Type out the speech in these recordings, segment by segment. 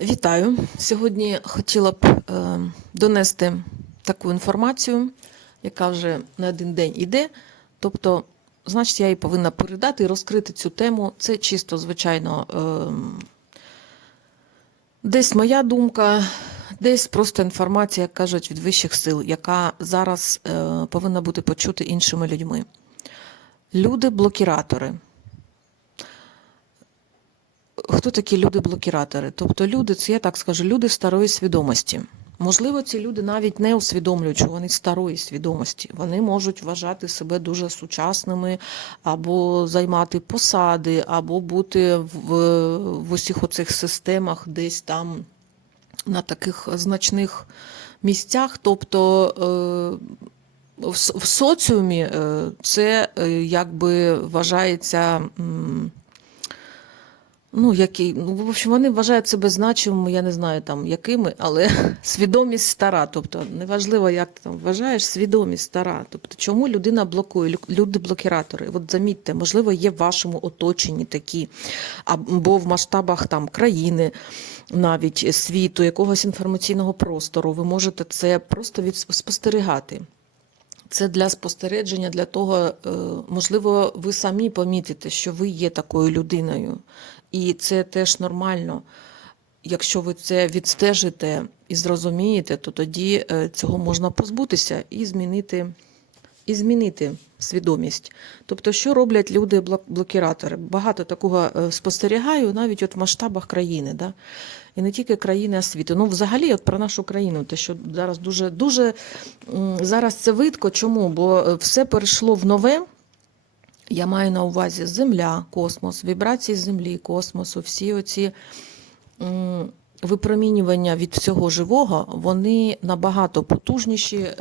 Вітаю! Сьогодні хотіла б е, донести таку інформацію, яка вже не один день іде. Тобто, значить, я її повинна передати і розкрити цю тему. Це чисто, звичайно, е, десь моя думка, десь просто інформація, як кажуть, від вищих сил, яка зараз е, повинна бути почута іншими людьми. Люди-блокіратори. Хто такі люди-блокіратори? Тобто люди, це я так скажу, люди старої свідомості. Можливо, ці люди навіть не усвідомлюють, що вони старої свідомості. Вони можуть вважати себе дуже сучасними, або займати посади, або бути в, в усіх оцих системах десь там на таких значних місцях. Тобто е, в, соціумі е, це е, якби вважається. Ну, які, ну, в общем, вони вважають себе значимими, я не знаю там якими, але свідомість стара. Тобто, неважливо, як ти там вважаєш, свідомість стара. Тобто, чому людина блокує? Люди-блокіратори. От замітьте, можливо, є в вашому оточенні такі, або в масштабах там країни, навіть світу, якогось інформаційного простору. Ви можете це просто спостерігати. Це для спостереження, для того, е, можливо, ви самі помітите, що ви є такою людиною. І це теж нормально. Якщо ви це відстежите і зрозумієте, то тоді е, цього можна позбутися і змінити, і змінити свідомість. Тобто, що роблять люди-блокіратори? Багато такого е, спостерігаю, навіть от в масштабах країни. Да? І не тільки країни, а світу. Ну, взагалі, от про нашу країну, те, що зараз дуже, дуже зараз це видко. Чому? Бо е, все перейшло в нове. Я маю на увазі Земля, космос, вібрації Землі, космосу, всі оці випромінювання від всього живого, вони набагато потужніші, е,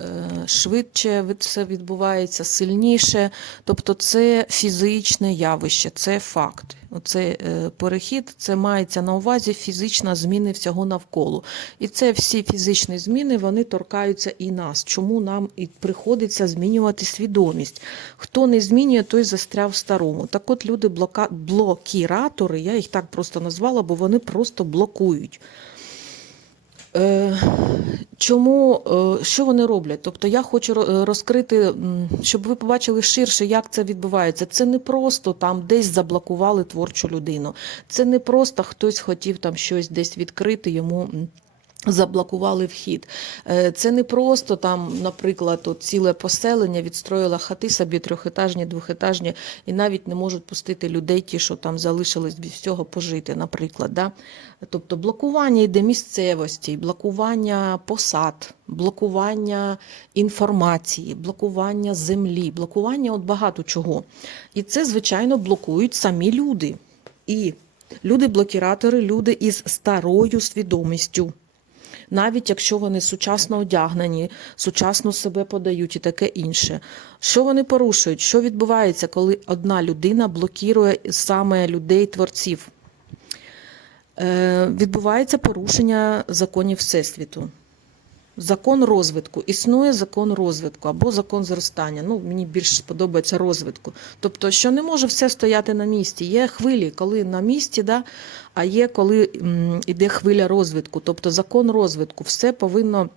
швидше все відбувається, сильніше. Тобто це фізичне явище, це факт. Оцей е, перехід, це мається на увазі фізична зміни всього навколо. І це всі фізичні зміни вони торкаються і нас. Чому нам і приходиться змінювати свідомість? Хто не змінює, той застряв в старому. Так от люди блока... блокіратори, я їх так просто назвала, бо вони просто блокують. Е, Чому е, що вони роблять? Тобто я хочу розкрити, щоб ви побачили ширше, як це відбувається. Це не просто там десь заблокували творчу людину. Це не просто хтось хотів там щось десь відкрити йому. Заблокували вхід. Е, Це не просто там, наприклад, от ціле поселення відстроїло хати собі трьохетажні, двохетажні, і навіть не можуть пустити людей, ті, що там залишились без всього пожити, наприклад. Да? Тобто блокування йде місцевості, блокування посад, блокування інформації, блокування землі, блокування от багато чого. І це, звичайно, блокують самі люди. І люди-блокіратори, люди із старою свідомістю. Навіть якщо вони сучасно одягнені, сучасно себе подають і таке інше. Що вони порушують? Що відбувається, коли одна людина блокірує саме людей-творців? Е, відбувається порушення законів Всесвіту. Закон розвитку. Існує закон розвитку або закон зростання. Ну, мені більш сподобається розвитку. Тобто, що не може все стояти на місці. Є хвилі, коли на місці, да, а є коли м, іде хвиля розвитку. Тобто закон розвитку. Все повинно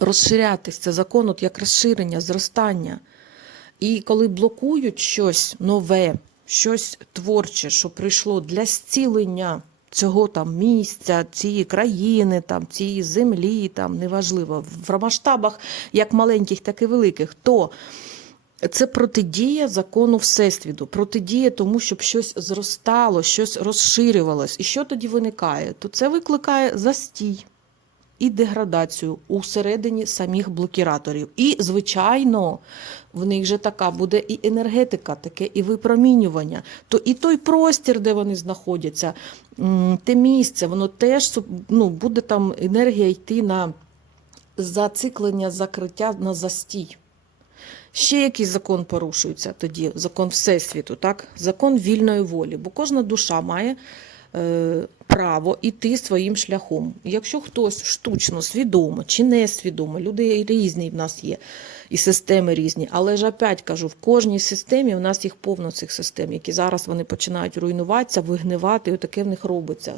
розширятись. Це закон от як розширення, зростання. І коли блокують щось нове, щось творче, що прийшло для зцілення цього там місця, цієї країни, там, цієї землі, там, неважливо, в масштабах як маленьких, так і великих, то це протидія закону Всесвіту, протидія тому, щоб щось зростало, щось розширювалось. І що тоді виникає? То це викликає застій і деградацію усередині самих блокіраторів. І, звичайно, в них же така буде і енергетика, таке і випромінювання. То і той простір, де вони знаходяться, те місце, воно теж ну, буде там енергія йти на зациклення, закриття на застій. Ще який закон порушується тоді? Закон Всесвіту, так? Закон вільної волі. Бо кожна душа має е, право іти своїм шляхом. Якщо хтось штучно, свідомо чи несвідомо, люди різні в нас є, і системи різні. Але ж опять кажу, в кожній системі у нас їх повно цих систем, які зараз вони починають руйнуватися, вигнивати, і таке в них робиться.